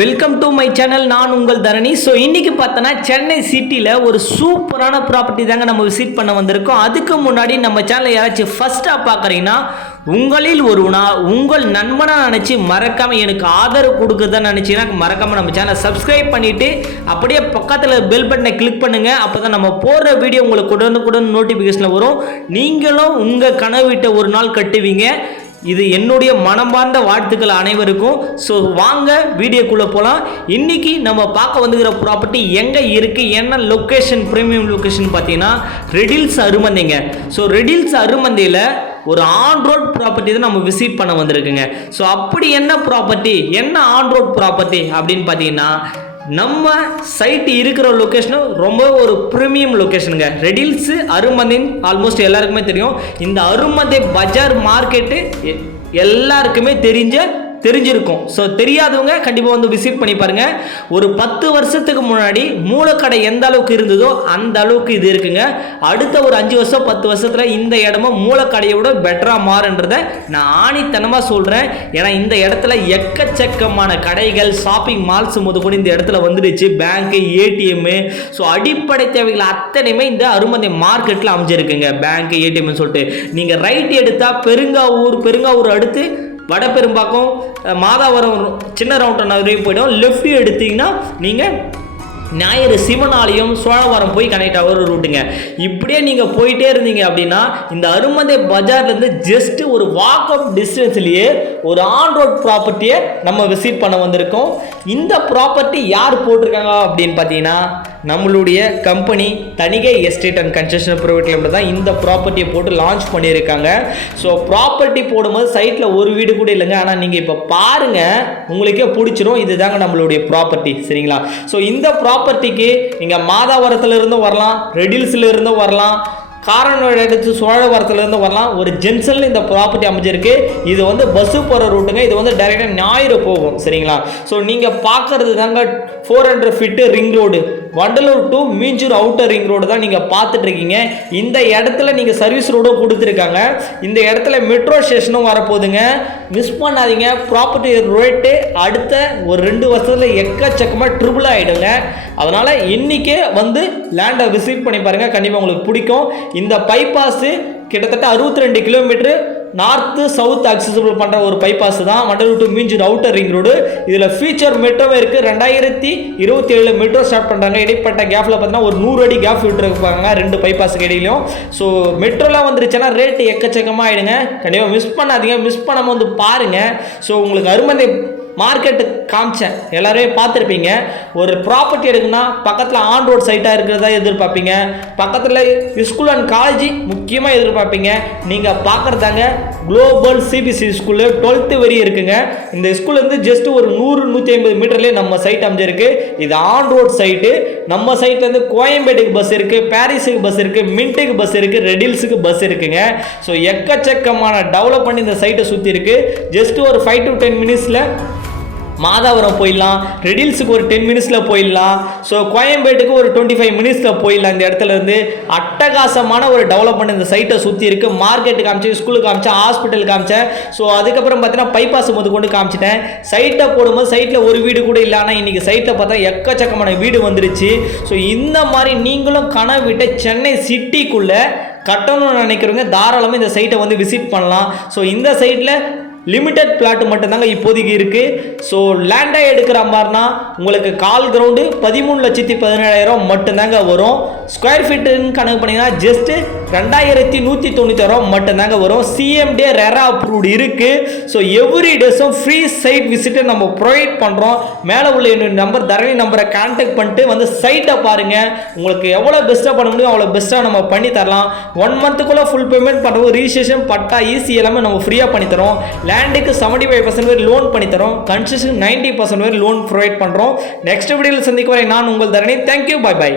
Welcome to my channel. நான் உங்கள் தரணி. So இன்னைக்கு பார்த்தோன்னா சென்னை சிட்டியில் ஒரு சூப்பரான ப்ராப்பர்ட்டி தாங்க நம்ம விசிட் பண்ண வந்திருக்கோம். அதுக்கு முன்னாடி நம்ம சேனலை யாராச்சும் ஃபர்ஸ்ட்டாக பார்க்குறீங்கன்னா உங்களில் ஒருவனா உங்கள் நண்பனாக நினச்சி மறக்காமல் எனக்கு ஆதரவு கொடுக்குறதான்னு நினச்சிங்கன்னா மறக்காமல் நம்ம சேனலை சப்ஸ்கிரைப் பண்ணிவிட்டு அப்படியே பக்கத்தில் பெல் பட்டனை கிளிக் பண்ணுங்கள். அப்போ தான் நம்ம போடுற வீடியோ உங்களுக்கு உடனுக்குடன் நோட்டிஃபிகேஷனில் வரும். நீங்களும் உங்கள் கனவு வீட்டை ஒரு நாள் கட்டுவீங்க. இது என்னுடைய மனமார்ந்த வாழ்த்துக்கள் அனைவருக்கும். ஸோ வாங்க வீடியோக்குள்ளே போகலாம். இன்றைக்கி நம்ம பார்க்க வந்துக்கிற ப்ராப்பர்ட்டி எங்கே இருக்குது, என்ன லொக்கேஷன், ப்ரீமியம் லொக்கேஷன் பார்த்தீங்கன்னா ரெடில்ஸ் அருமந்தைங்க. ஸோ ரெடில்ஸ் அருமந்தையில் ஒரு ஆன் ரோட் ப்ராப்பர்ட்டி தான் நம்ம விசிட் பண்ண வந்திருக்குங்க. ஸோ அப்படி என்ன ப்ராப்பர்ட்டி, என்ன ஆன் ரோட் ப்ராப்பர்ட்டி அப்படின்னு பார்த்தீங்கன்னா நம்ம சைட் இருக்கிற லொக்கேஷனும் ரொம்ப ஒரு ப்ரீமியம் லொக்கேஷனுங்க. ரெடில்ஸ் அருமந்தைன்னு ஆல்மோஸ்ட் எல்லாருக்குமே தெரியும். இந்த அருமந்தை பஜார் மார்க்கெட்டு எல்லாருக்குமே தெரிஞ்சிருக்கும். ஸோ தெரியாதவங்க கண்டிப்பாக வந்து விசிட் பண்ணி பாருங்க. ஒரு 10 வருஷத்துக்கு முன்னாடி மூலக்கடை எந்த அளவுக்கு இருந்ததோ அந்த அளவுக்கு இது இருக்குங்க. அடுத்த ஒரு 5 வருஷம் 10 வருஷத்தில் இந்த இடமும் மூலக்கடையை விட பெட்டராக மாறுன்றதை நான் ஆணித்தனமாக சொல்கிறேன். ஏன்னா இந்த இடத்துல எக்கச்சக்கமான கடைகள், ஷாப்பிங் மால்ஸ் முதற்கொண்டு இந்த இடத்துல வந்துடுச்சு. பேங்க்கு, ஏடிஎம்மு, ஸோ அடிப்படை தேவைகள் அத்தனையுமே இந்த அருமந்தை மார்க்கெட்டில் அமைஞ்சிருக்குங்க. பேங்க்கு, ஏடிஎம்னு சொல்லிட்டு நீங்கள் ரைட் எடுத்தால் பெருங்காவூர் அடுத்து வடபெரும்பாக்கம், மாதாவரம், சின்ன ரவுண்டர் நகரே போய்டும். லெஃப்ட் எடுத்தீங்கன்னா நீங்கள் ஞாயிறு சிவனாலயம், சோழவரம் போய் கனெக்ட் ஆகிற ரூட்டுங்க. இப்படியே நீங்கள் போயிட்டே இருந்தீங்க அப்படின்னா இந்த அருமந்தை பஜார்லேருந்து ஜஸ்ட் ஒரு வாக் அப் டிஸ்டன்ஸ்லேயே ஒரு ஆன் ரோட் ப்ராப்பர்ட்டியை நம்ம விசிட் பண்ண வந்திருக்கோம். இந்த ப்ராப்பர்ட்டி யார் போட்டிருக்காங்க அப்படின்னு பார்த்தீங்கன்னா நம்மளுடைய company Thanigai estate and construction private limited தான் இந்த ப்ராப்பர்ட்டியை போட்டு லான்ச் பண்ணியிருக்காங்க. ஸோ ப்ராப்பர்ட்டி போடும்போது சைட்டில் ஒரு வீடு கூட இல்லைங்க. ஆனால் நீங்கள் இப்போ பாருங்கள், உங்களுக்கே பிடிச்சிரும். இதுதாங்க நம்மளுடைய ப்ராப்பர்ட்டி, சரிங்களா? ஸோ இந்த ப்ராப்பர்ட்டிக்கு நீங்கள் மாதாவரத்தில் இருந்தும் வரலாம், ரெடில்ஸில் இருந்தும் வரலாம், காரனோட எடுத்து சோழவரத்துலேருந்து வரலாம். ஒரு ஜென்சனில் இந்த ப்ராப்பர்ட்டி அமைஞ்சிருக்கு. இது வந்து பஸ்ஸு போகிற ரூட்டுங்க. இது வந்து டைரெக்டாக ஞாயிறு போகும், சரிங்களா? ஸோ நீங்கள் பார்க்குறது தாங்க 400 feet ring road, Vandalur to Minjur outer ring road தான் நீங்கள் பார்த்துட்ருக்கீங்க. இந்த இடத்துல நீங்கள் சர்வீஸ் ரோடும் கொடுத்துருக்காங்க. இந்த இடத்துல மெட்ரோ ஸ்டேஷனும் வரப்போகுதுங்க. மிஸ் பண்ணாதீங்க. ப்ராப்பர்ட்டி ரேட்டு அடுத்த ஒரு 2 வருஷத்தில் எக்கச்சக்கமாக ட்ரிபிள் ஆகிடுங்க. அதனால் இன்றைக்கே வந்து லேண்டை விசிட் பண்ணி பாருங்கள், கண்டிப்பாக உங்களுக்கு பிடிக்கும். இந்த பைபாஸு கிட்டத்தட்ட 62 கிலோமீட்டரு நார்த்து சவுத் அக்சசிபிள் பண்ணுற ஒரு பைபாஸ் தான் Vandalur to Minjur outer ring road. இதில் ஃபியூச்சர் மெட்ரோவே இருக்குது. 2027 மெட்ரோ ஸ்டார்ட் பண்ணுறாங்க. இடைப்பட்ட கேப்பில் பார்த்தீங்கன்னா ஒரு 100 அடி கேப் விட்டுருப்பாங்க 2 பைபாஸுக்கு இடையிலையும். ஸோ மெட்ரோலாம் வந்துருச்சுன்னா ரேட்டு எக்கச்சக்கமாக ஆகிடுங்க. கண்டிப்பாக மிஸ் பண்ணாதீங்க. மிஸ் பண்ணாமல் வந்து பாருங்கள். ஸோ உங்களுக்கு அருமந்தை மார்க்கெட்டு காமிச்சேன், எல்லாருமே பார்த்துருப்பீங்க. ஒரு ப்ராப்பர்ட்டி எடுக்குன்னா பக்கத்தில் ஆன் ரோட் சைட்டாக இருக்கிறதா எதிர்பார்ப்பீங்க. பக்கத்தில் ஸ்கூல் அண்ட் காலேஜ் முக்கியமாக எதிர்பார்ப்பீங்க. நீங்கள் பார்க்குறதாங்க குளோபல் சிபிசி ஸ்கூலு 12th வரி இருக்குங்க. இந்த ஸ்கூல்லேருந்து ஜஸ்ட் ஒரு 100-150 மீட்டர்லேயே நம்ம சைட் அமைஞ்சிருக்கு. இது ஆன் ரோட் சைட்டு. நம்ம சைட்லேருந்து கோயம்பேட்டுக்கு பஸ் இருக்குது, பாரிஸுக்கு பஸ் இருக்குது, மின்ட்டுக்கு பஸ் இருக்குது, ரெடில்ஸுக்கு பஸ் இருக்குங்க. ஸோ எக்கச்சக்கமான டெவலப் பண்ணி இந்த சைட்டை சுற்றி இருக்குது. ஜஸ்ட் ஒரு 5 to 10 மினிட்ஸில் மாதாவரம் போயிடலாம், ரெடில்ஸுக்கு ஒரு 10 மினிட்ஸில் போயிடலாம். ஸோ கோயம்பேட்டுக்கு ஒரு 25 மினிட்ஸில் போயிடலாம். இந்த இடத்துல இருந்து அட்டகாசமான ஒரு டெவலப்மெண்ட் இந்த சைட்டை சுற்றி இருக்குது. மார்க்கெட்டு காமிச்சேன், ஸ்கூலுக்கு காமிச்சேன், ஹாஸ்பிட்டல் காமிச்சேன். ஸோ அதுக்கப்புறம் பார்த்தீங்கன்னா பைபாஸ் கொண்டு காமிச்சிட்டேன். சைட்டை போடும்போது சைட்டில் ஒரு வீடு கூட இல்லை. ஆனால் இன்றைக்கி சைட்டில் பார்த்தா எக்கச்சக்கமான வீடு வந்துருச்சு. ஸோ இந்த மாதிரி நீங்களும் கனவு விட்ட சென்னை சிட்டிக்குள்ளே கட்டணும்னு நினைக்கிறவங்க தாராளமாக இந்த சைட்டை வந்து விசிட் பண்ணலாம். ஸோ இந்த சைட்டில் லிமிட்டட் பிளாட் மட்டும்தாங்க இப்போதைக்கு இருக்குது. ஸோ லேண்டாக எடுக்கிற மாதிரினா உங்களுக்கு கால் கிரவுண்டு 13,17,000 மட்டும்தாங்க வரும். ஸ்கொயர் ஃபீட்டுன்னு கணக்கு பண்ணிங்கன்னா ஜஸ்ட்டு 2,196 மட்டும்தாங்க வரும். சிஎம்டே ரெரா அப்ரூவ்டு இருக்குது. ஸோ எவ்ரி டேஸும் ஃப்ரீ சைட் விசிட்டை நம்ம ப்ரொவைட் பண்ணுறோம். மேலே உள்ள என்னோட நம்பர், தரணி நம்பரை கான்டாக்ட் பண்ணிட்டு வந்து சைட்டை பாருங்கள். உங்களுக்கு எவ்வளோ பெஸ்ட்டாக பண்ண முடியும் அவ்வளோ பெஸ்ட்டாக நம்ம பண்ணி தரலாம். 1 மந்த்துக்குள்ளே ஃபுல் பேமெண்ட் பண்ணுறோம். ரிஜிஸ்ட்ரேஷன், பட்டா, ஈஸி எல்லாமே நம்ம ஃப்ரீயாக பண்ணித்தரோம். லேண்டுக்கு 75% வரை லோன் பண்ணித்தரோம். கன்ஸ்ட்ரக்ஷன் 90% வரை லோன் ப்ரொவைட் பண்ணுறோம். நெக்ஸ்ட் வீடியோவில் சந்திக்கும் வரை நான் உங்கள் தரணி. Thank you, by by.